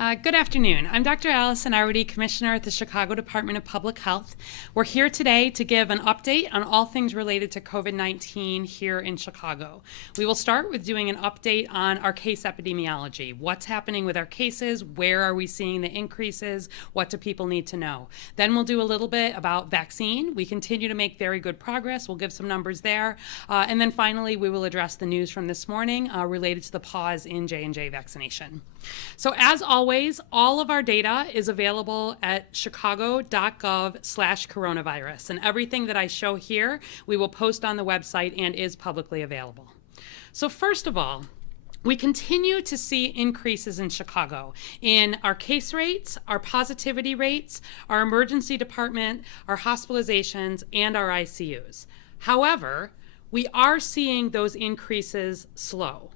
Good afternoon. I'm Dr. Allison Arwady, Commissioner at the Chicago Department of Public Health. We're here today to give an update on all things related to COVID-19 here in Chicago. We will start with doing an update on our case epidemiology. What's happening with our cases? Where are we seeing the increases? What do people need to know? Then we'll do a little bit about vaccine. We continue to make very good progress. We'll give some numbers there. And then finally, we will address the news from this morning related to the pause in J&J vaccination. So as always, all of our data is available at chicago.gov/coronavirus. And everything that I show here, we will post on the website and is publicly available. So first of all, we continue to see increases in Chicago in our case rates, our positivity rates, our emergency department, our hospitalizations, and our ICUs. However, we are seeing those increases slow.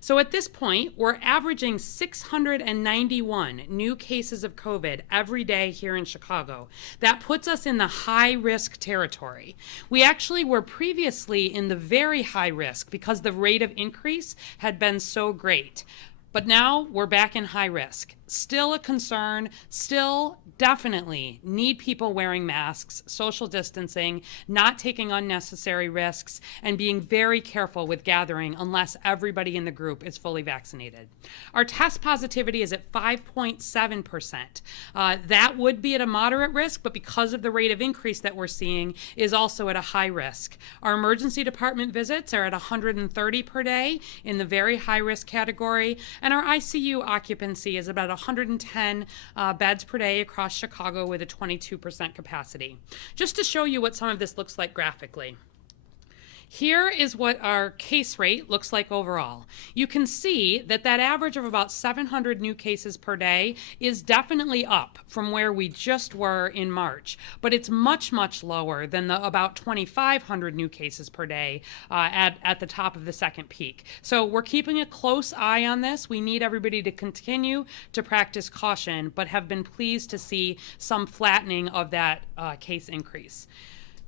So at this point, we're averaging 691 new cases of COVID every day here in Chicago. That puts us in the high-risk territory. We actually were previously in the very high risk because the rate of increase had been so great. But now we're back in high risk. Still a concern, still definitely need people wearing masks, social distancing, not taking unnecessary risks, and being very careful with gathering unless everybody in the group is fully vaccinated. Our test positivity is at 5.7%. That would be at a moderate risk, but because of the rate of increase that we're seeing, is also at a high risk. Our emergency department visits are at 130 per day in the very high risk category, and our ICU occupancy is about 110 beds per day across Chicago with a 22% capacity. Just to show you what some of this looks like graphically. Here is what our case rate looks like overall. You can see that that average of about 700 new cases per day is definitely up from where we just were in March, but it's much, much lower than the about 2,500 new cases per day at the top of the second peak. So we're keeping a close eye on this. We need everybody to continue to practice caution, but have been pleased to see some flattening of that case increase.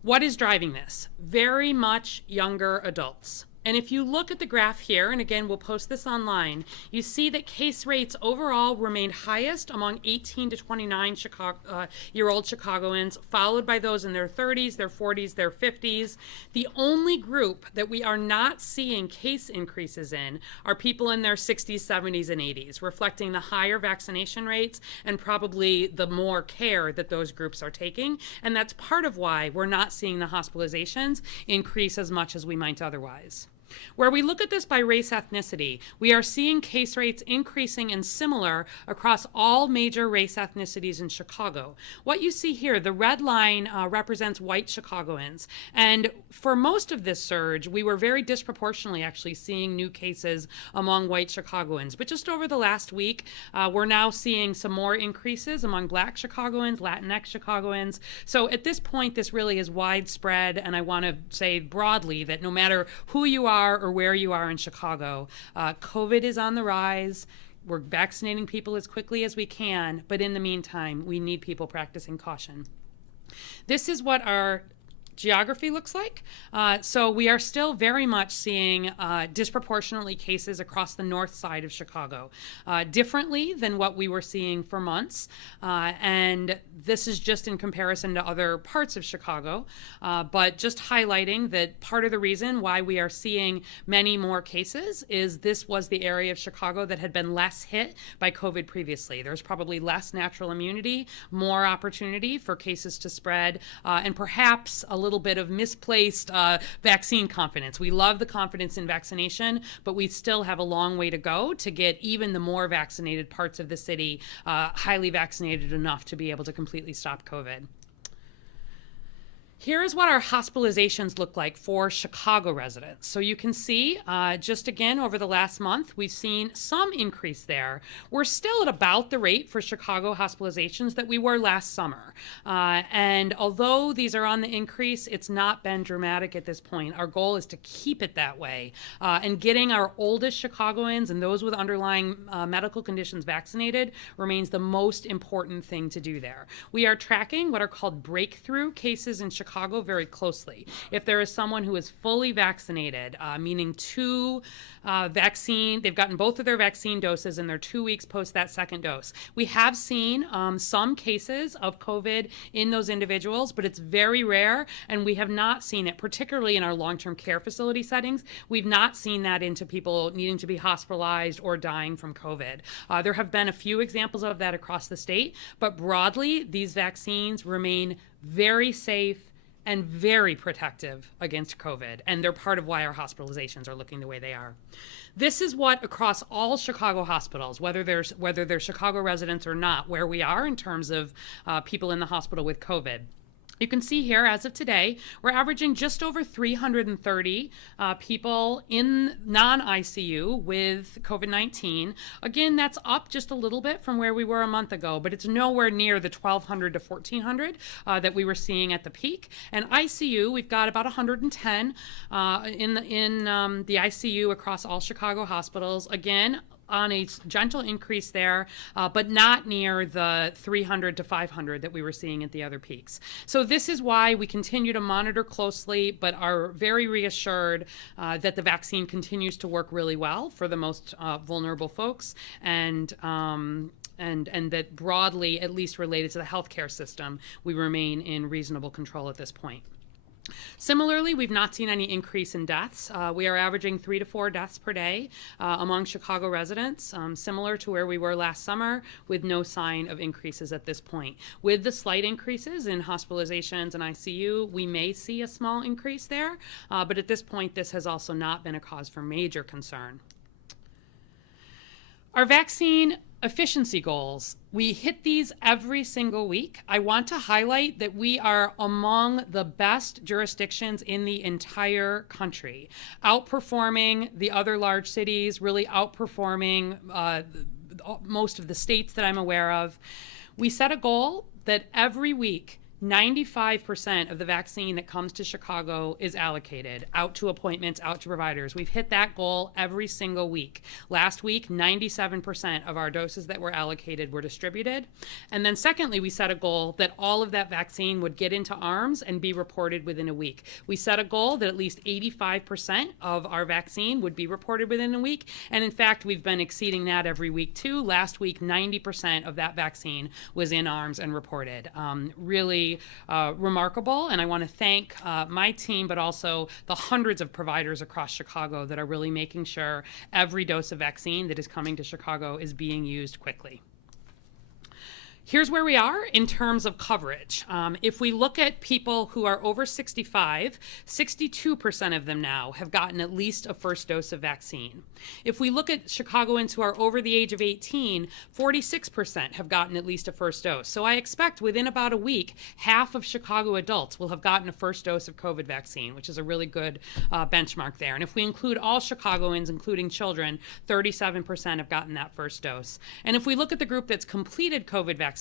What is driving this? Very much younger adults. And if you look at the graph here, and again, we'll post this online, you see that case rates overall remained highest among 18 to 29-year-old Chicagoans, followed by those in their 30s, their 40s, their 50s. The only group that we are not seeing case increases in are people in their 60s, 70s, and 80s, reflecting the higher vaccination rates and probably the more care that those groups are taking. And that's part of why we're not seeing the hospitalizations increase as much as we might otherwise. Where we look at this by race ethnicity, we are seeing case rates increasing and similar across all major race ethnicities in Chicago. What you see here, the red line represents white Chicagoans. And for most of this surge, we were very disproportionately actually seeing new cases among white Chicagoans. But just over the last week, we're now seeing some more increases among Black Chicagoans, Latinx Chicagoans. So at this point, this really is widespread. And I want to say broadly that no matter who you are or where you are in Chicago, COVID is on the rise. We're vaccinating people as quickly as we can, but in the meantime, we need people practicing caution. This is what our geography looks like. So we are still very much seeing disproportionately cases across the north side of Chicago, differently than what we were seeing for months. And this is just in comparison to other parts of Chicago, but just highlighting that part of the reason why we are seeing many more cases is this was the area of Chicago that had been less hit by COVID previously. There's probably less natural immunity, more opportunity for cases to spread, and perhaps a little bit of misplaced vaccine confidence. We love the confidence in vaccination, but we still have a long way to go to get even the more vaccinated parts of the city highly vaccinated enough to be able to completely stop COVID. Here is what our hospitalizations look like for Chicago residents. So you can see, just again, over the last month, we've seen some increase there. We're still at about the rate for Chicago hospitalizations that we were last summer. And although these are on the increase, it's not been dramatic at this point. Our goal is to keep it that way. And getting our oldest Chicagoans and those with underlying medical conditions vaccinated remains the most important thing to do there. We are tracking what are called breakthrough cases in Chicago Chicago very closely. If there is someone who is fully vaccinated, meaning they've gotten both of their vaccine doses and they're 2 weeks post that second dose. We have seen some cases of COVID in those individuals, but it's very rare, and we have not seen it, particularly in our long-term care facility settings. We've not seen that into people needing to be hospitalized or dying from COVID. There have been a few examples of that across the state, but broadly, these vaccines remain very safe and very protective against COVID, and they're part of why our hospitalizations are looking the way they are. This is what across all Chicago hospitals, whether they're Chicago residents or not, where we are in terms of people in the hospital with COVID. You can see here, as of today, we're averaging just over 330 people in non-ICU with COVID-19. Again, that's up just a little bit from where we were a month ago, but it's nowhere near the 1,200 to 1,400 that we were seeing at the peak. And ICU, we've got about 110 in the ICU across all Chicago hospitals. Again, on a gentle increase there, but not near the 300 to 500 that we were seeing at the other peaks. So this is why we continue to monitor closely, but are very reassured that the vaccine continues to work really well for the most vulnerable folks, and that broadly, at least related to the healthcare system, we remain in reasonable control at this point. Similarly, we've not seen any increase in deaths. We are averaging 3 to 4 deaths per day among Chicago residents, similar to where we were last summer, with no sign of increases at this point. With the slight increases in hospitalizations and ICU, we may see a small increase there, but at this point, this has also not been a cause for major concern. Our vaccine efficiency goals, we hit these every single week. I want to highlight that we are among the best jurisdictions in the entire country, outperforming the other large cities, really outperforming most of the states that I'm aware of. We set a goal that every week 95% of the vaccine that comes to Chicago is allocated out to appointments, out to providers. We've hit that goal every single week. Last week, 97% of our doses that were allocated were distributed. And then secondly, we set a goal that all of that vaccine would get into arms and be reported within a week. We set a goal that at least 85% of our vaccine would be reported within a week. And in fact, we've been exceeding that every week too. Last week, 90% of that vaccine was in arms and reported. Really remarkable, and I want to thank my team, but also the hundreds of providers across Chicago that are really making sure every dose of vaccine that is coming to Chicago is being used quickly. Here's where we are in terms of coverage. If we look at people who are over 65, 62% of them now have gotten at least a first dose of vaccine. If we look at Chicagoans who are over the age of 18, 46% have gotten at least a first dose. So I expect within about a week, half of Chicago adults will have gotten a first dose of COVID vaccine, which is a really good benchmark there. And if we include all Chicagoans, including children, 37% have gotten that first dose. And if we look at the group that's completed COVID vaccination,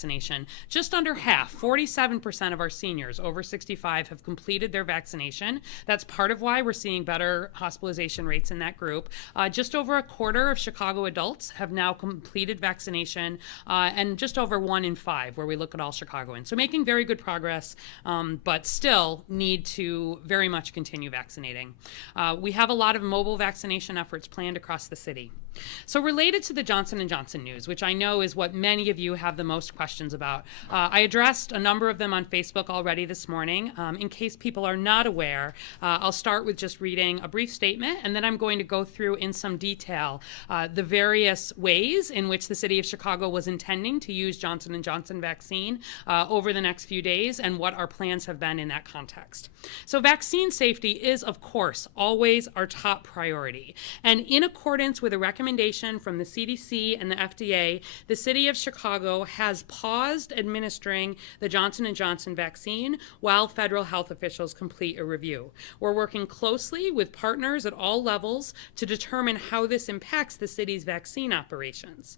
just under half, 47% of our seniors over 65 have completed their vaccination. That's part of why we're seeing better hospitalization rates in that group. Just over a quarter of Chicago adults have now completed vaccination, and just over 1 in 5 where we look at all Chicagoans. So making very good progress, but still need to very much continue vaccinating. We have a lot of mobile vaccination efforts planned across the city. So related to the Johnson & Johnson news, which I know is what many of you have the most questions about, I addressed a number of them on Facebook already this morning. In case people are not aware, I'll start with just reading a brief statement, and then I'm going to go through in some detail the various ways in which the city of Chicago was intending to use Johnson & Johnson vaccine over the next few days and what our plans have been in that context. So vaccine safety is, of course, always our top priority. And in accordance with a recommendation from the CDC and the FDA, the city of Chicago has paused administering the Johnson & Johnson vaccine while federal health officials complete a review. We're working closely with partners at all levels to determine how this impacts the city's vaccine operations.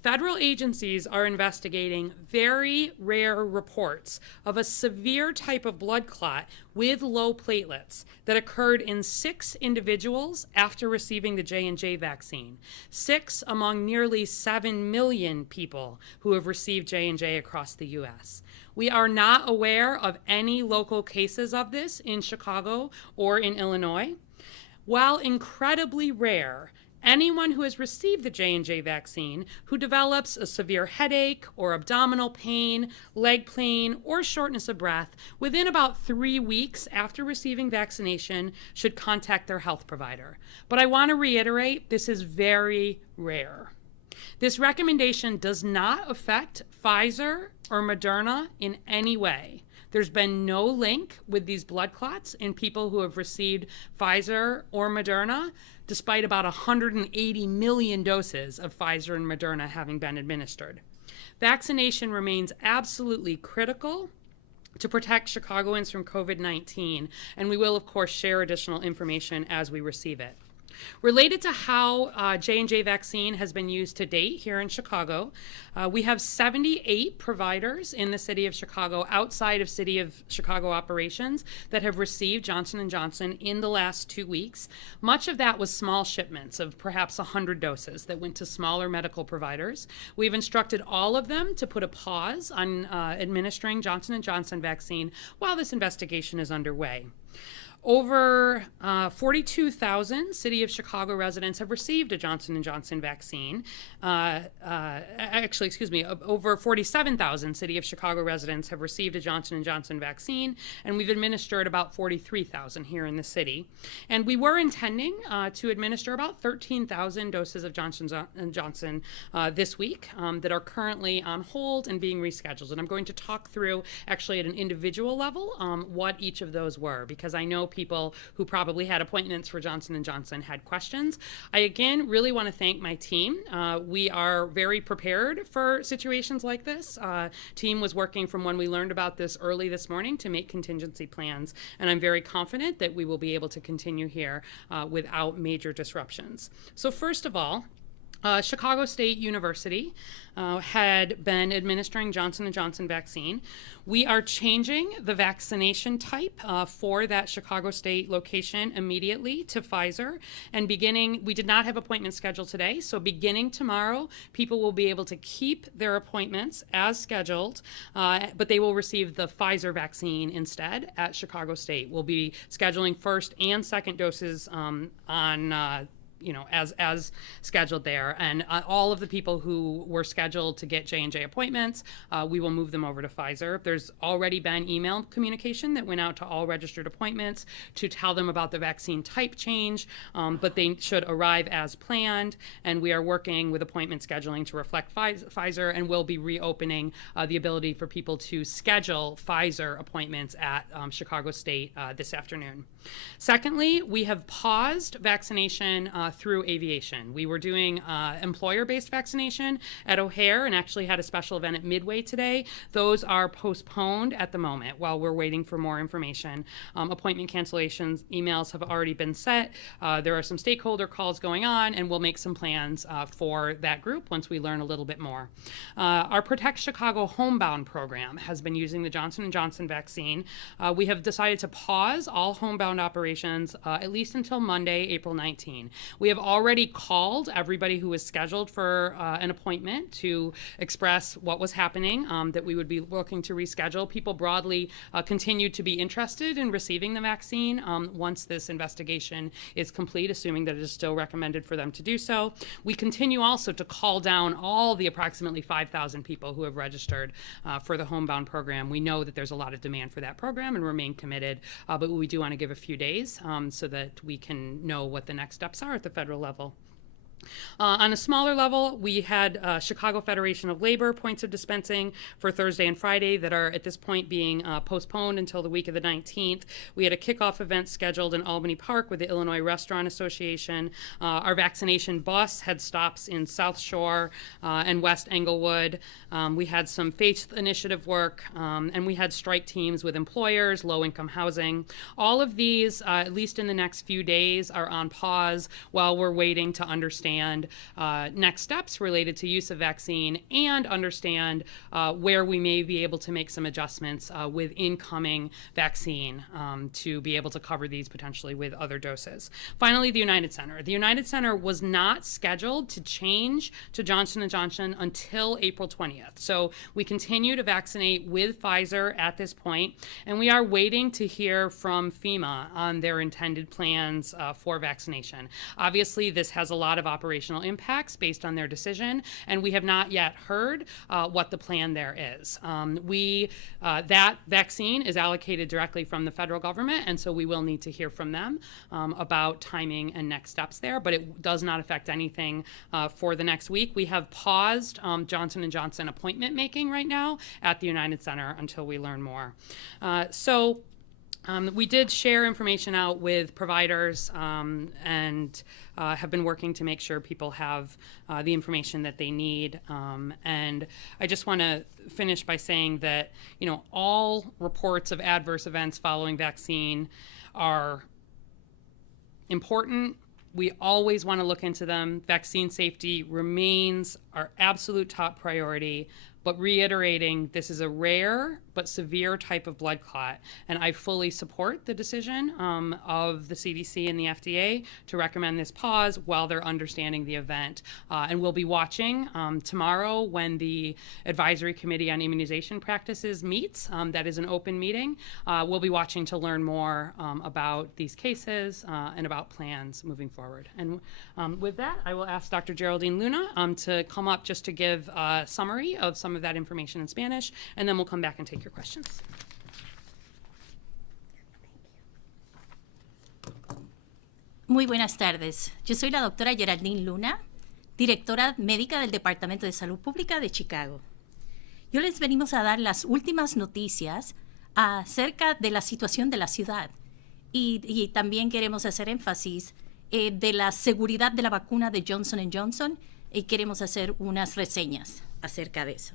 Federal agencies are investigating very rare reports of a severe type of blood clot with low platelets that occurred in 6 individuals after receiving the J&J vaccine. 6 among nearly 7 million people who have received J&J across the U.S. We are not aware of any local cases of this in Chicago or in Illinois. While incredibly rare, anyone who has received the J&J vaccine who develops a severe headache or abdominal pain, leg pain, or shortness of breath within about 3 weeks after receiving vaccination should contact their health provider. But I want to reiterate, this is very rare. This recommendation does not affect Pfizer or Moderna in any way. There's been no link with these blood clots in people who have received Pfizer or Moderna, despite about 180 million doses of Pfizer and Moderna having been administered. Vaccination remains absolutely critical to protect Chicagoans from COVID-19, and we will, of course, share additional information as we receive it. Related to how J&J vaccine has been used to date here in Chicago, we have 78 providers in the city of Chicago outside of city of Chicago operations that have received Johnson & Johnson in the last 2 weeks. Much of that was small shipments of perhaps 100 doses that went to smaller medical providers. We've instructed all of them to put a pause on administering Johnson & Johnson vaccine while this investigation is underway. Over 42,000 City of Chicago residents have received a Johnson & Johnson vaccine. Over 47,000 City of Chicago residents have received a Johnson & Johnson vaccine, and we've administered about 43,000 here in the city. And we were intending to administer about 13,000 doses of Johnson & Johnson this week that are currently on hold and being rescheduled. And I'm going to talk through, actually at an individual level, what each of those were, because I know people who probably had appointments for Johnson & Johnson had questions. I, again, really want to thank my team. We are very prepared for situations like this. Team was working from when we learned about this early this morning to make contingency plans, and I'm very confident that we will be able to continue here without major disruptions. So first of all, Chicago State University had been administering Johnson & Johnson vaccine. We are changing the vaccination type for that Chicago State location immediately to Pfizer. And we did not have appointments scheduled today, so beginning tomorrow, people will be able to keep their appointments as scheduled, but they will receive the Pfizer vaccine instead at Chicago State. We'll be scheduling first and second doses as scheduled there. And all of the people who were scheduled to get J&J appointments, we will move them over to Pfizer. There's already been email communication that went out to all registered appointments to tell them about the vaccine type change, but they should arrive as planned. And we are working with appointment scheduling to reflect Pfizer, and we'll be reopening the ability for people to schedule Pfizer appointments at Chicago State this afternoon. Secondly, we have paused vaccination through aviation. We were doing employer-based vaccination at O'Hare and actually had a special event at Midway today. Those are postponed at the moment while we're waiting for more information. Appointment cancellations, emails have already been set. There are some stakeholder calls going on, and we'll make some plans for that group once we learn a little bit more. Our Protect Chicago Homebound program has been using the Johnson & Johnson vaccine. We have decided to pause all homebound operations at least until Monday, April 19. We have already called everybody who was scheduled for an appointment to express what was happening, that we would be looking to reschedule. People broadly continue to be interested in receiving the vaccine once this investigation is complete, assuming that it is still recommended for them to do so. We continue also to call down all the approximately 5,000 people who have registered for the homebound program. We know that there's a lot of demand for that program and remain committed, but we do want to give a few days so that we can know what the next steps are at the federal level. On a smaller level, we had Chicago Federation of Labor points of dispensing for Thursday and Friday that are at this point being postponed until the week of the 19th. We had a kickoff event scheduled in Albany Park with the Illinois Restaurant Association. Our vaccination bus had stops in South Shore and West Englewood. We had some faith initiative work, and we had strike teams with employers, low-income housing. All of these, at least in the next few days, are on pause while we're waiting to understand understand next steps related to use of vaccine and understand where we may be able to make some adjustments with incoming vaccine to be able to cover these potentially with other doses. Finally, the United Center. The United Center was not scheduled to change to Johnson & Johnson until April 20th. So we continue to vaccinate with Pfizer at this point, and we are waiting to hear from FEMA on their intended plans for vaccination. Obviously, this has a lot of operational impacts based on their decision, and we have not yet heard what the plan there is. That vaccine is allocated directly from the federal government, and so we will need to hear from them about timing and next steps there, but it does not affect anything for the next week. We have paused Johnson & Johnson appointment making right now at the United Center until we learn more. We did share information out with providers and have been working to make sure people have the information that they need. And I just want to finish by saying that, all reports of adverse events following vaccine are important. We always want to look into them. Vaccine safety remains our absolute top priority, but reiterating, this is a rare but severe type of blood clot, and I fully support the decision of the CDC and the FDA to recommend this pause while they're understanding the event. And we'll be watching tomorrow when the Advisory Committee on Immunization Practices meets. That is an open meeting. We'll be watching to learn more about these cases and about plans moving forward. And with that, I will ask Dr. Geraldine Luna to come up just to give a summary of some of that information in Spanish, and then we'll come back and take your questions. Muy buenas tardes. Yo soy la doctora Geraldine Luna, directora médica del Departamento de Salud Pública de Chicago. Yo les venimos a dar las últimas noticias acerca de la situación de la ciudad y también queremos hacer énfasis de la seguridad de la vacuna de Johnson & Johnson y queremos hacer unas reseñas acerca de eso.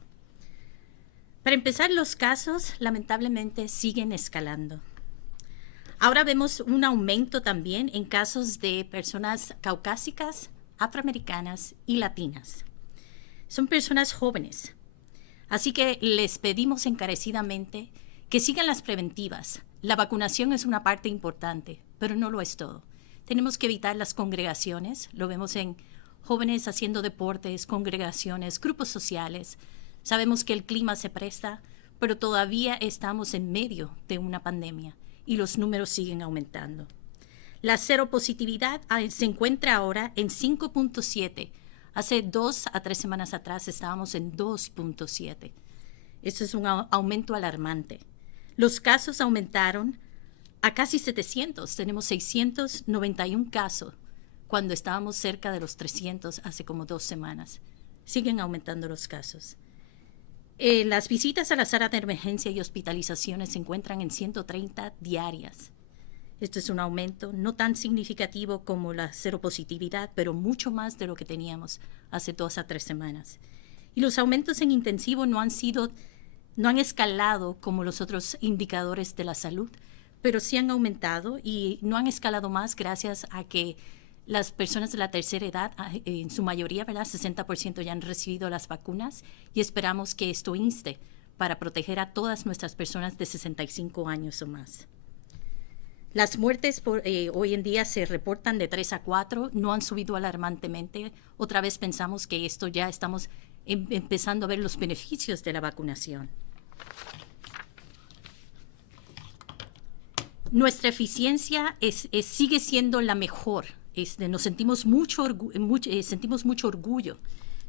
Para empezar, los casos lamentablemente siguen escalando. Ahora vemos un aumento también en casos de personas caucásicas, afroamericanas y latinas. Son personas jóvenes. Así que les pedimos encarecidamente que sigan las preventivas. La vacunación es una parte importante, pero no lo es todo. Tenemos que evitar las congregaciones. Lo vemos en jóvenes haciendo deportes, congregaciones, grupos sociales. Sabemos que el clima se presta, pero todavía estamos en medio de una pandemia y los números siguen aumentando. La seropositividad se encuentra ahora en 5.7. Hace 2 a 3 semanas atrás estábamos en 2.7. Esto es un aumento alarmante. Los casos aumentaron a casi 700. Tenemos 691 casos cuando estábamos cerca de los 300 hace como 2 semanas. Siguen aumentando los casos. Las visitas a la sala de emergencia y hospitalizaciones se encuentran en 130 diarias. Esto es un aumento no tan significativo como la seropositividad, pero mucho más de lo que teníamos hace 2 a 3 semanas. Y los aumentos en intensivo no han escalado como los otros indicadores de la salud, pero sí han aumentado y no han escalado más gracias a que las personas de la tercera edad, en su mayoría, ¿verdad? 60% ya han recibido las vacunas y esperamos que esto inste para proteger a todas nuestras personas de 65 años o más. Las muertes hoy en día se reportan de 3 a 4, no han subido alarmantemente. Otra vez pensamos que esto ya estamos empezando a ver los beneficios de la vacunación. Nuestra eficiencia sigue siendo la mejor. Nos sentimos mucho orgullo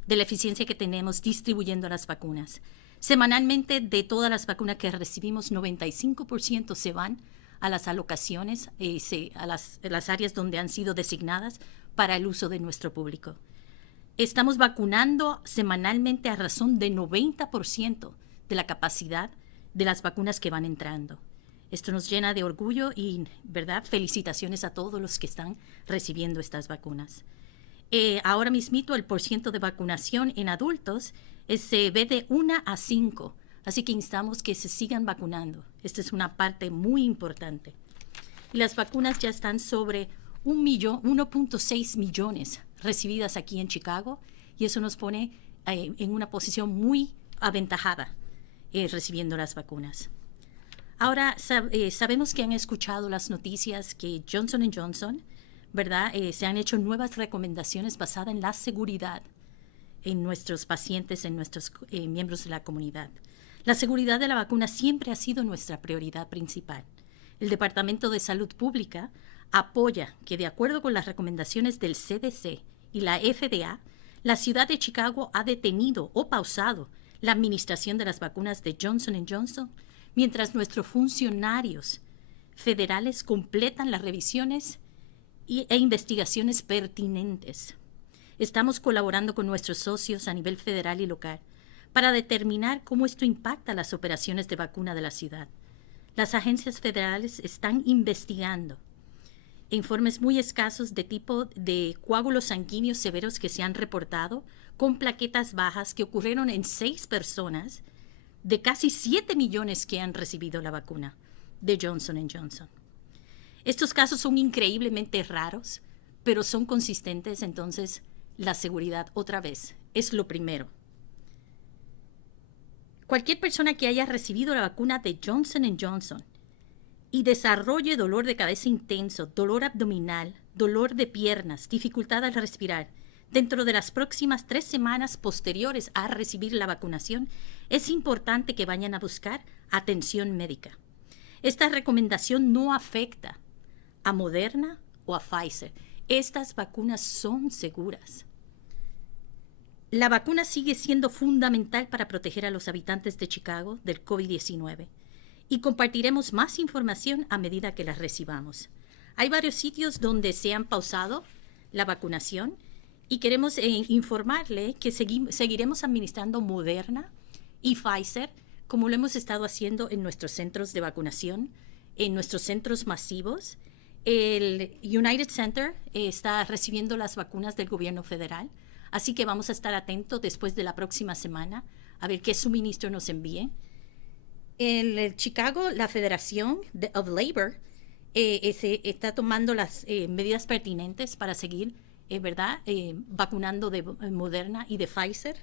de la eficiencia que tenemos distribuyendo las vacunas. Semanalmente, de todas las vacunas que recibimos, 95% se van a las alocaciones, a las áreas donde han sido designadas para el uso de nuestro público. Estamos vacunando semanalmente a razón de 90% de la capacidad de las vacunas que van entrando. Esto nos llena de orgullo y, ¿verdad?, felicitaciones a todos los que están recibiendo estas vacunas. Ahora mismito el porciento de vacunación en adultos se ve de 1 a 5, así que instamos que se sigan vacunando. Esta es una parte muy importante. Y las vacunas ya están sobre 1.6 millones recibidas aquí en Chicago y eso nos pone en una posición muy aventajada recibiendo las vacunas. Ahora, sabemos que han escuchado las noticias que Johnson & Johnson, ¿verdad? Se han hecho nuevas recomendaciones basadas en la seguridad en nuestros pacientes, en nuestros miembros de la comunidad. La seguridad de la vacuna siempre ha sido nuestra prioridad principal. El Departamento de Salud Pública apoya que, de acuerdo con las recomendaciones del CDC y la FDA, la ciudad de Chicago ha detenido o pausado la administración de las vacunas de Johnson & Johnson mientras nuestros funcionarios federales completan las revisiones e investigaciones pertinentes. Estamos colaborando con nuestros socios a nivel federal y local para determinar cómo esto impacta las operaciones de vacuna de la ciudad. Las agencias federales están investigando informes muy escasos de tipo de coágulos sanguíneos severos que se han reportado con plaquetas bajas que ocurrieron en 6 personas de casi 7 millones que han recibido la vacuna de Johnson & Johnson. Estos casos son increíblemente raros, pero son consistentes, entonces la seguridad, otra vez, es lo primero. Cualquier persona que haya recibido la vacuna de Johnson & Johnson y desarrolle dolor de cabeza intenso, dolor abdominal, dolor de piernas, dificultad al respirar, dentro de las próximas 3 semanas posteriores a recibir la vacunación, es importante que vayan a buscar atención médica. Esta recomendación no afecta a Moderna o a Pfizer. Estas vacunas son seguras. La vacuna sigue siendo fundamental para proteger a los habitantes de Chicago del COVID-19 y compartiremos más información a medida que la recibamos. Hay varios sitios donde se han pausado la vacunación y queremos informarle que seguiremos administrando Moderna y Pfizer como lo hemos estado haciendo en nuestros centros de vacunación, en nuestros centros masivos. El United Center está recibiendo las vacunas del gobierno federal, así que vamos a estar atentos después de la próxima semana a ver qué suministro nos envíen. En Chicago, la Federación of Labor está tomando las medidas pertinentes para seguir vacunando de Moderna y de Pfizer.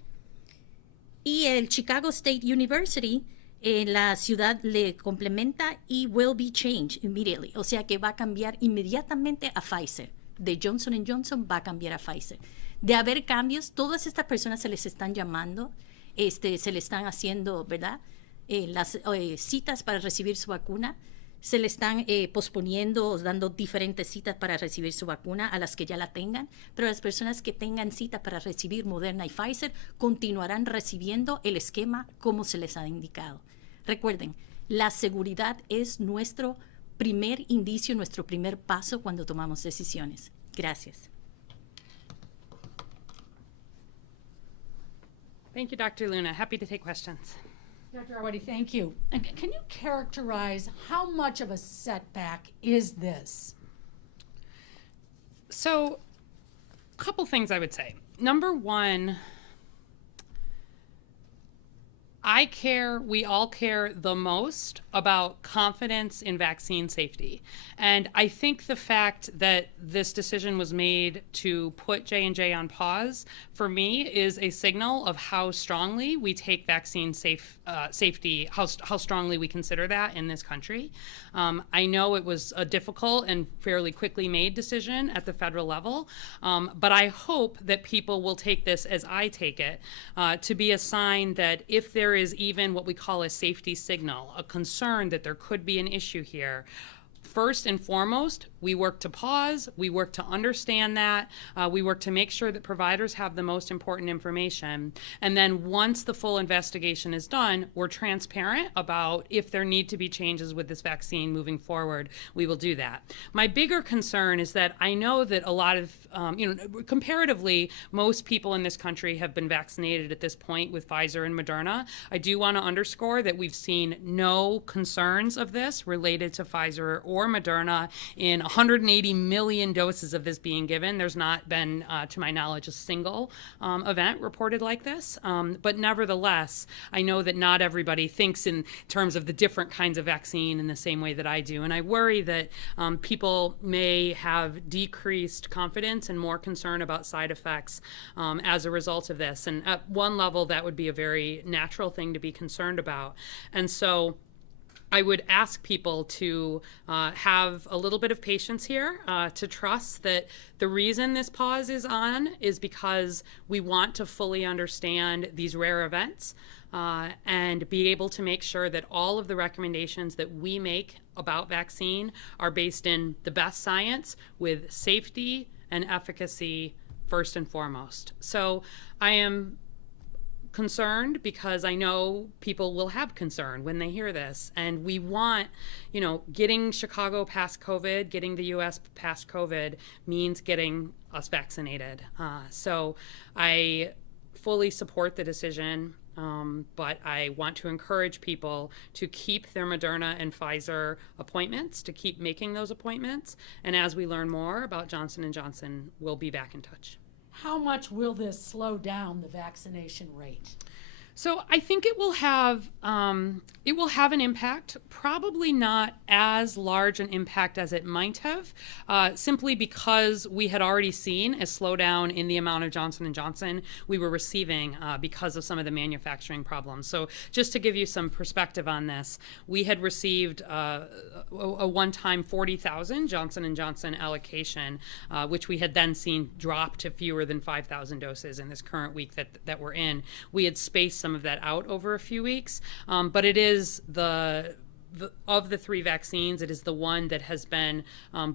Y el Chicago State University, la ciudad le complementa y will be changed immediately. O sea que va a cambiar inmediatamente a Pfizer. De Johnson & Johnson va a cambiar a Pfizer. De haber cambios, todas estas personas se les están llamando, se le están haciendo, ¿verdad? Las citas para recibir su vacuna. Se le están posponiendo o dando diferentes citas para recibir su vacuna a las que ya la tengan, pero las personas que tengan cita para recibir Moderna y Pfizer continuarán recibiendo el esquema como se les ha indicado. Recuerden, la seguridad es nuestro primer indicio, nuestro primer paso cuando tomamos decisiones. Gracias. Thank you, Dr. Luna. Happy to take questions. Dr. Arwady, thank you. And can you characterize how much of a setback is this? So, a couple things I would say. Number one, we all care the most about confidence in vaccine safety. And I think the fact that this decision was made to put J&J on pause, for me, is a signal of how strongly we take vaccine safety, how strongly we consider that in this country. I know it was a difficult and fairly quickly made decision at the federal level, but I hope that people will take this, as I take it, to be a sign that if there is even what we call a safety signal, a concern that there could be an issue here, first and foremost, we work to pause, we work to understand that, we work to make sure that providers have the most important information, and then once the full investigation is done, we're transparent about if there need to be changes with this vaccine moving forward, we will do that. My bigger concern is that I know that a lot of, comparatively, most people in this country have been vaccinated at this point with Pfizer and Moderna. I do want to underscore that we've seen no concerns of this related to Pfizer or Moderna in 180 million doses of this being given. There's not been, to my knowledge, a single event reported like this. But nevertheless, I know that not everybody thinks in terms of the different kinds of vaccine in the same way that I do. And I worry that people may have decreased confidence appointments and more concern about side effects as a result of this. And at one level, that would be a very natural thing to be concerned about. And so I would ask people to have a little bit of patience here, to trust that the reason this pause is on is because we want to fully understand these rare events and be able to make sure that all of the recommendations that we make about vaccine are based in the best science with safety and efficacy first and foremost. So I am concerned because I know people will have concern when they hear this, and we want, getting Chicago past COVID, getting the U.S. past COVID means getting us vaccinated. So I fully support the decision, but I want to encourage people to keep their Moderna and Pfizer appointments, to keep making those appointments, and as we learn more about Johnson & Johnson, we'll be back in touch. How much will this slow down the vaccination rate? So I think it will have an impact, probably not as large an impact as it might have, simply because we had already seen a slowdown in the amount of Johnson & Johnson we were receiving because of some of the manufacturing problems. So just to give you some perspective on this, we had received a one-time 40,000 Johnson & Johnson allocation, which we had then seen drop to fewer than 5,000 doses in this current week that we're in. We had spaced some of that out over a few weeks, but it is of the three vaccines, it is the one that has been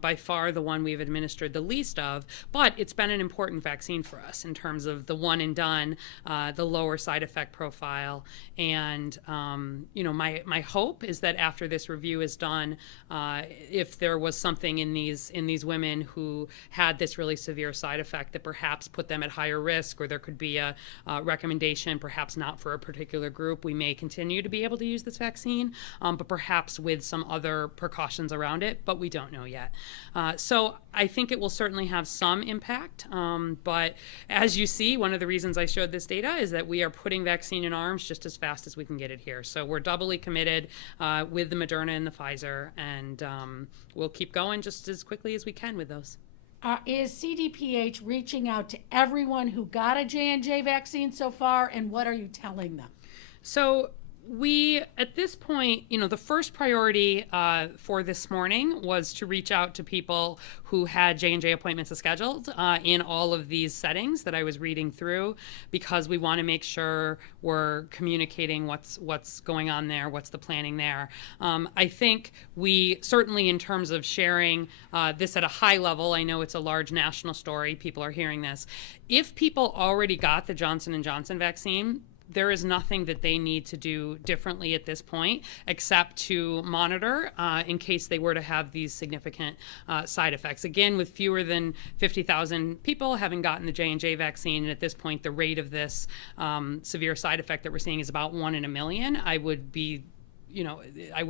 by far the one we've administered the least of, but it's been an important vaccine for us in terms of the one and done, the lower side effect profile. And, my hope is that after this review is done, if there was something in these women who had this really severe side effect that perhaps put them at higher risk, or there could be a recommendation, perhaps not for a particular group, we may continue to be able to use this vaccine, but perhaps with some other precautions around it, but we don't know yet. So I think it will certainly have some impact, but as you see, one of the reasons I showed this data is that we are putting vaccine in arms just as fast as we can get it here. So we're doubly committed with the Moderna and the Pfizer, and we'll keep going just as quickly as we can with those. Is CDPH reaching out to everyone who got a J&J vaccine so far, and what are you telling them? So we, at this point, the first priority for this morning was to reach out to people who had J&J appointments scheduled in all of these settings that I was reading through, because we want to make sure we're communicating what's going on there, what's the planning there. I think we certainly, in terms of sharing this at a high level, I know it's a large national story, people are hearing this. If people already got the Johnson & Johnson vaccine, there is nothing that they need to do differently at this point except to monitor in case they were to have these significant side effects. Again, with fewer than 50,000 people having gotten the J&J vaccine, and at this point the rate of this severe side effect that we're seeing is about 1 in a million, I would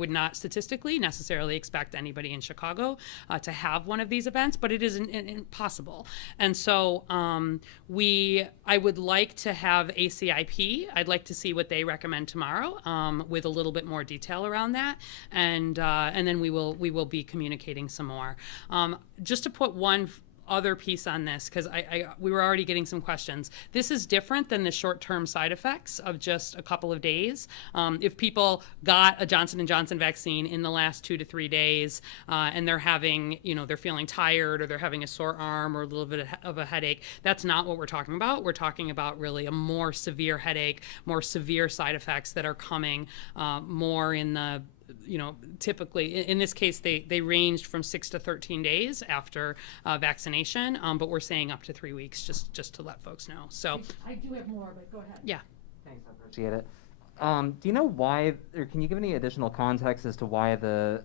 not statistically necessarily expect anybody in Chicago to have one of these events, but it is impossible. And so I would like to have ACIP. I'd like to see what they recommend tomorrow with a little bit more detail around that, and then we will be communicating some more. Just to put one other piece on this, because we were already getting some questions. This is different than the short-term side effects of just a couple of days. If people got a Johnson & Johnson vaccine in the last 2 to 3 days and they're having, they're feeling tired, or they're having a sore arm or a little bit of a headache, that's not what we're talking about. We're talking about really a more severe headache, more severe side effects that are coming more in the typically, in this case, they ranged from 6 to 13 days after vaccination, but we're saying up to 3 weeks, just to let folks know. So I do have more, but go ahead. Yeah. Thanks, I appreciate it. Do you know why, or can you give any additional context as to why the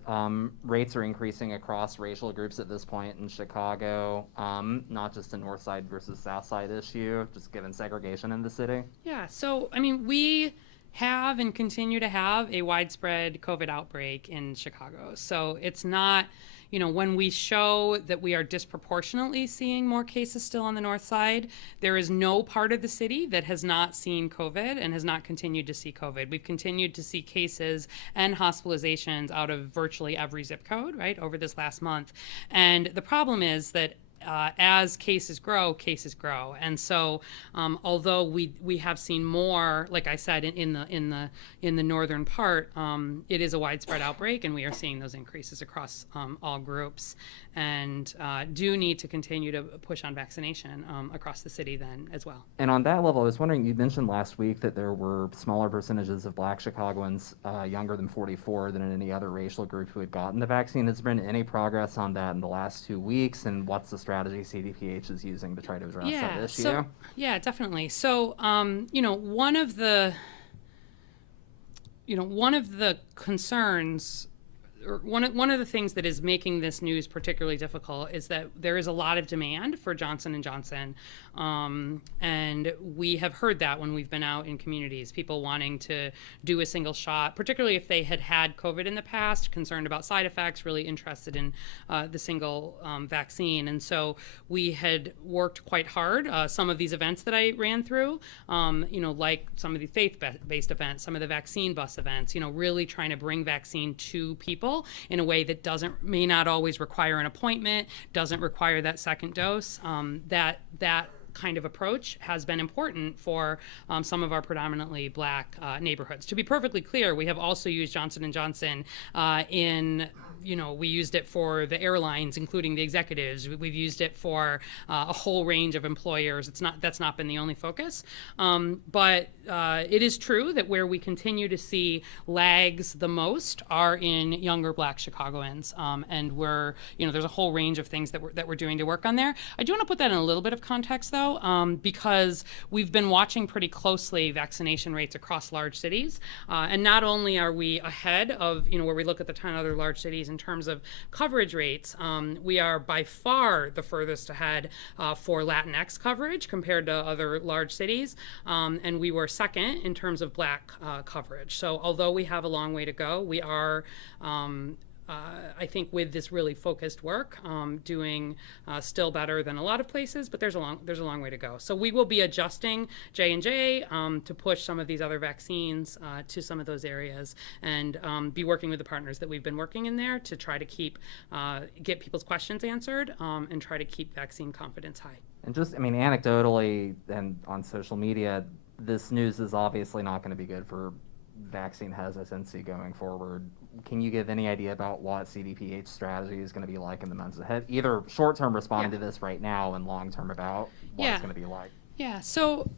rates are increasing across racial groups at this point in Chicago, not just a north side versus south side issue, just given segregation in the city? Yeah, so, we have and continue to have a widespread COVID outbreak in Chicago. So it's not, when we show that we are disproportionately seeing more cases still on the north side, there is no part of the city that has not seen COVID and has not continued to see COVID. We've continued to see cases and hospitalizations out of virtually every zip code, right, over this last month. And the problem is that as cases grow, and so although we have seen more, like I said, in the northern part, it is a widespread outbreak, and we are seeing those increases across all groups, and do need to continue to push on vaccination across the city then as well. And on that level, I was wondering, you mentioned last week that there were smaller percentages of Black Chicagoans younger than 44 than in any other racial group who had gotten the vaccine. Has there been any progress on that in the last 2 weeks, and what's the strategy CDPH is using to try to address that issue? Yeah, definitely. So, one of the concerns, or one of the things that is making this news particularly difficult is that there is a lot of demand for Johnson & Johnson, and we have heard that when we've been out in communities, people wanting to do a single shot, particularly if they had had COVID in the past, concerned about side effects, really interested in the single vaccine. And so we had worked quite hard. Some of these events that I ran through, like some of the faith-based events, some of the vaccine bus events, really trying to bring vaccine to people in a way that may not always require an appointment, doesn't require that second dose. That kind of approach has been important for some of our predominantly Black neighborhoods. To be perfectly clear, we have also used Johnson & Johnson we used it for the airlines, including the executives. We've used it for a whole range of employers. That's not been the only focus. But it is true that where we continue to see lags the most are in younger Black Chicagoans. And there's a whole range of things that we're doing to work on there. I do want to put that in a little bit of context, though, because we've been watching pretty closely vaccination rates across large cities. And not only are we ahead of, where we look at the 10 other large cities in terms of coverage rates, we are by far the furthest ahead for Latinx coverage compared to other large cities, and we were second in terms of Black coverage. So although we have a long way to go, we are I think with this really focused work, doing still better than a lot of places, but there's a long way to go. So we will be adjusting J&J to push some of these other vaccines to some of those areas, and be working with the partners that we've been working in there to try to get people's questions answered, and try to keep vaccine confidence high. And just, anecdotally and on social media, this news is obviously not going to be good for vaccine hesitancy going forward. Can you give any idea about what CDPH strategy is going to be like in the months ahead? Either short-term responding to this right now, and long-term about what it's going to be like. Yeah, so,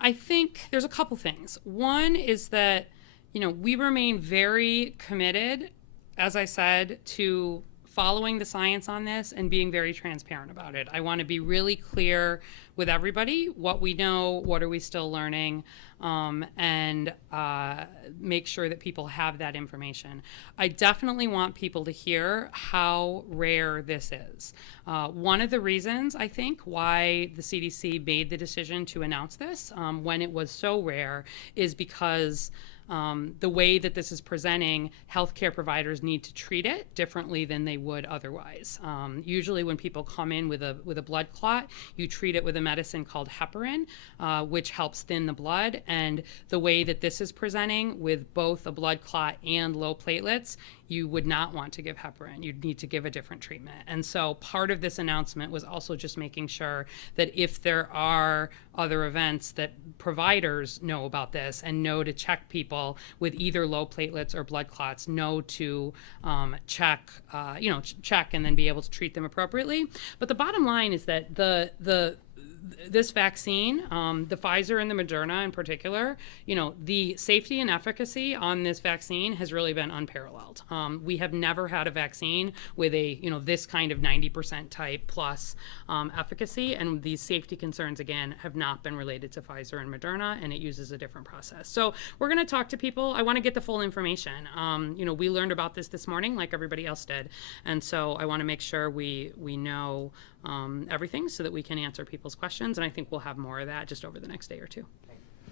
I think there's a couple things. One is that, we remain very committed, as I said, to following the science on this and being very transparent about it. I want to be really clear with everybody what we know, what are we still learning, and make sure that people have that information. I definitely want people to hear how rare this is. One of the reasons, I think, why the CDC made the decision to announce this when it was so rare is because the way that this is presenting, healthcare providers need to treat it differently than they would otherwise. Usually when people come in with a blood clot, you treat it with a medicine called heparin, which helps thin the blood. And the way that this is presenting with both a blood clot and low platelets, you would not want to give heparin. You'd need to give a different treatment. And so part of this announcement was also just making sure that if there are other events, that providers know about this and know to check people with either low platelets or blood clots, know to check and then be able to treat them appropriately. But the bottom line is that this vaccine, the Pfizer and the Moderna in particular, the safety and efficacy on this vaccine has really been unparalleled. We have never had a vaccine with this kind of 90% type plus efficacy, and these safety concerns, again, have not been related to Pfizer and Moderna, and it uses a different process. So we're going to talk to people. I want to get the full information. We learned about this morning like everybody else did, and so I want to make sure we know everything so that we can answer people's questions, and I think we'll have more of that just over the next day or two.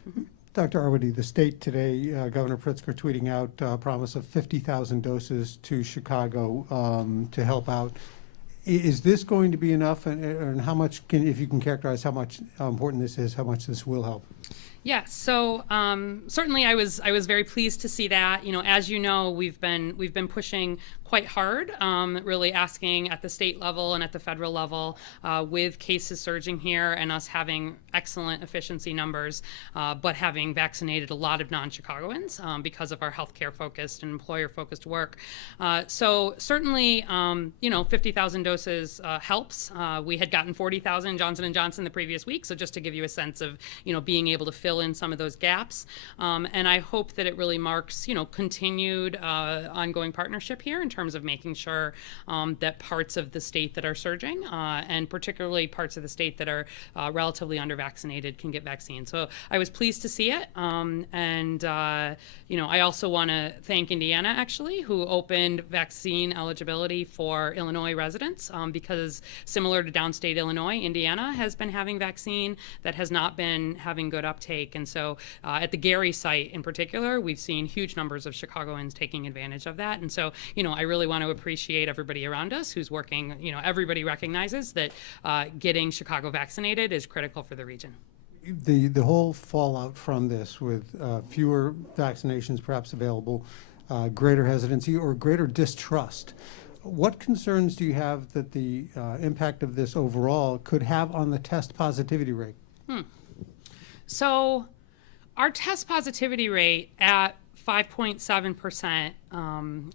Mm-hmm. Dr. Arwady, the state today, Governor Pritzker tweeting out a promise of 50,000 doses to Chicago to help out. Is this going to be enough, and how much, if you can characterize how much important this is, how much this will help? Yeah, so certainly I was very pleased to see that. As you know, we've been pushing quite hard, really asking at the state level and at the federal level, with cases surging here and us having excellent efficiency numbers, but having vaccinated a lot of non-Chicagoans because of our healthcare focused and employer focused work. So certainly, 50,000 doses helps. We had gotten 40,000 Johnson & Johnson the previous week, so just to give you a sense of being able to fill in some of those gaps. And I hope that it really marks, continued ongoing partnership here in terms of making sure that parts of the state that are surging, and particularly parts of the state that are relatively under-vaccinated, can get vaccines. So I was pleased to see it. I also want to thank Indiana, actually, who opened vaccine eligibility for Illinois residents, because similar to downstate Illinois, Indiana has been having vaccine that has not been having good uptake. And so at the Gary site in particular, we've seen huge numbers of Chicagoans taking advantage of that. And so, I really want to appreciate everybody around us who's working. Everybody recognizes that getting Chicago vaccinated is critical for the region. The whole fallout from this, with fewer vaccinations perhaps available, greater hesitancy or greater distrust, what concerns do you have that the impact of this overall could have on the test positivity rate? So our test positivity rate at 5.7%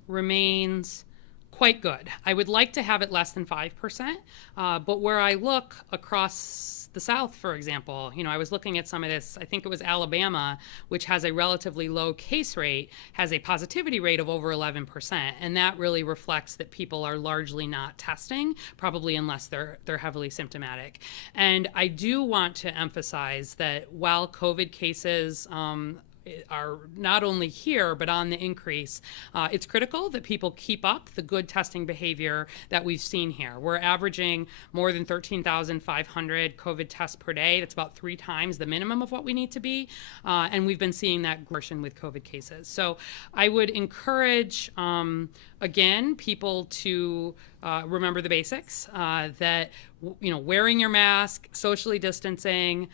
remains quite good. I would like to have it less than 5%, but where I look across the South, for example, I was looking at some of this, I think it was Alabama, which has a relatively low case rate, has a positivity rate of over 11%, and that really reflects that people are largely not testing, probably unless they're heavily symptomatic. And I do want to emphasize that while COVID cases are not only here but on the increase, it's critical that people keep up the good testing behavior that we've seen here. We're averaging more than 13,500 COVID tests per day. That's about 3 times the minimum of what we need to be, and we've been seeing that progression with COVID cases. So I would encourage, again, people to remember the basics, that wearing your mask, socially distancing,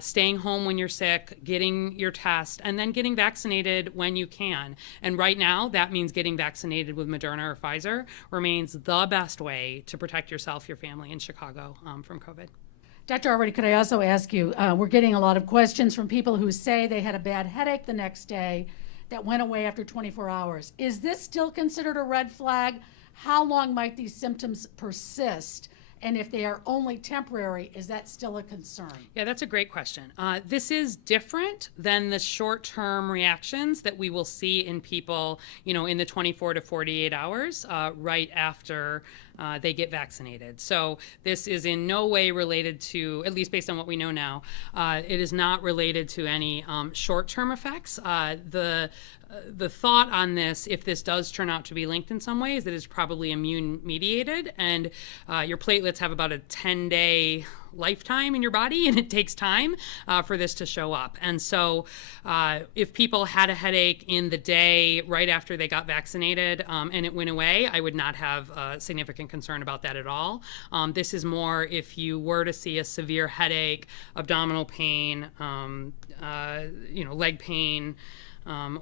staying home when you're sick, getting your test, and then getting vaccinated when you can. And right now, that means getting vaccinated with Moderna or Pfizer remains the best way to protect yourself, your family in Chicago from COVID. Dr. Arwady, could I also ask you, we're getting a lot of questions from people who say they had a bad headache the next day that went away after 24 hours. Is this still considered a red flag? How long might these symptoms persist? And if they are only temporary, is that still a concern? Yeah, that's a great question. This is different than the short-term reactions that we will see in people, in the 24 to 48 hours right after they get vaccinated. So this is in no way related to, at least based on what we know now, it is not related to any short-term effects. The thought on this, if this does turn out to be linked in some ways, that is probably immune mediated, and your platelets have about a 10-day lifetime in your body, and it takes time for this to show up. And so if people had a headache in the day right after they got vaccinated and it went away, I would not have significant concern about that at all. This is more if you were to see a severe headache, abdominal pain, leg pain,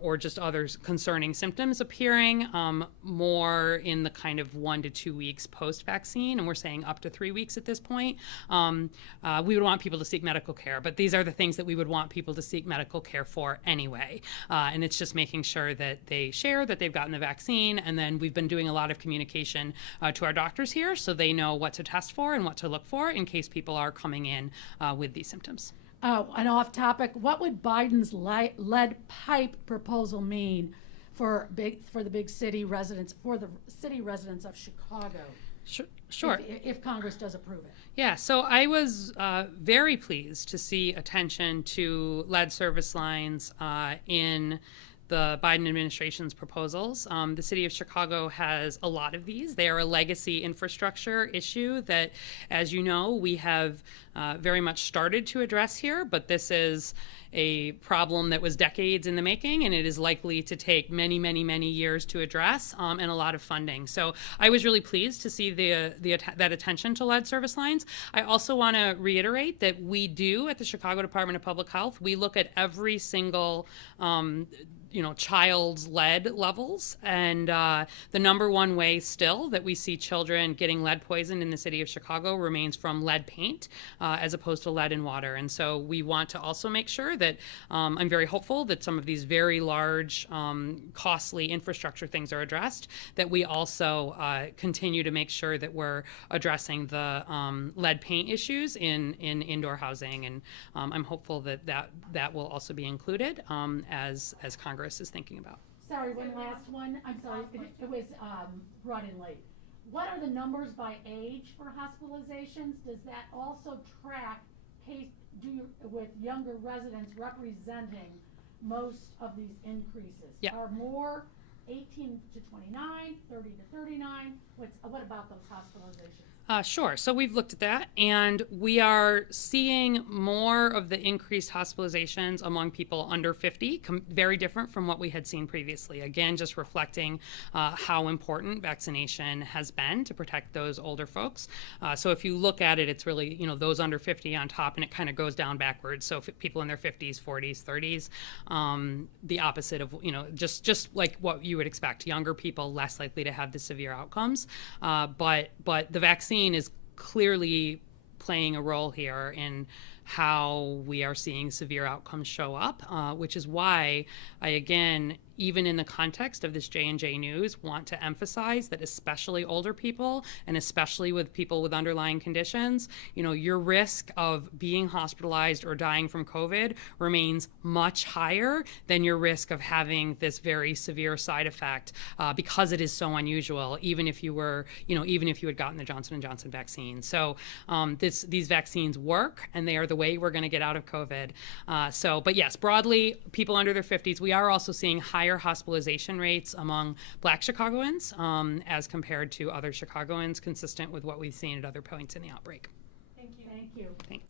or just other concerning symptoms appearing, more in the kind of 1 to 2 weeks post-vaccine, and we're saying up to 3 weeks at this point. We would want people to seek medical care, but these are the things that we would want people to seek medical care for anyway. And it's just making sure that they share that they've gotten the vaccine, and then we've been doing a lot of communication to our doctors here so they know what to test for and what to look for in case people are coming in with these symptoms. And off topic, what would Biden's lead pipe proposal mean for the big city residents, for the city residents of Chicago? Sure. If Congress does approve it. Yeah, so I was very pleased to see attention to lead service lines in the Biden administration's proposals. The city of Chicago has a lot of these. They are a legacy infrastructure issue that, as you know, we have very much started to address here, but this is a problem that was decades in the making, and it is likely to take many, many, many years to address, and a lot of funding. So I was really pleased to see that attention to lead service lines. I also want to reiterate that we do at the Chicago Department of Public Health, we look at every single child's lead levels, and the number one way still that we see children getting lead poisoned in the city of Chicago remains from lead paint as opposed to lead in water. And so we want to also make sure that I'm very hopeful that some of these very large, costly infrastructure things are addressed, that we also continue to make sure that we're addressing the lead paint issues in indoor housing. And I'm hopeful that will also be included as Congress is thinking about. Sorry, one last one. I'm sorry, it was brought in late. What are the numbers by age for hospitalizations? Does that also track with younger residents representing most of these increases? Yeah. Are more 18 to 29, 30 to 39? What about those hospitalizations? Sure. So we've looked at that, and we are seeing more of the increased hospitalizations among people under 50, very different from what we had seen previously. Again, just reflecting how important vaccination has been to protect those older folks. So if you look at it, it's really, those under 50 on top, and it kind of goes down backwards. So if people in their 50s, 40s, 30s, the opposite of, just like what you would expect, younger people less likely to have the severe outcomes. But the vaccine is clearly playing a role here in how we are seeing severe outcomes show up, which is why I, again, even in the context of this J&J news, want to emphasize that especially older people and especially with people with underlying conditions, your risk of being hospitalized or dying from COVID remains much higher than your risk of having this very severe side effect because it is so unusual, even if you were, even if you had gotten the Johnson & Johnson vaccine. So these vaccines work, and they are the way we're going to get out of COVID. But yes, broadly, people under their 50s, we are also seeing higher hospitalization rates among Black Chicagoans as compared to other Chicagoans, consistent with what we've seen at other points in the outbreak. Thank you. Thank you. Thanks.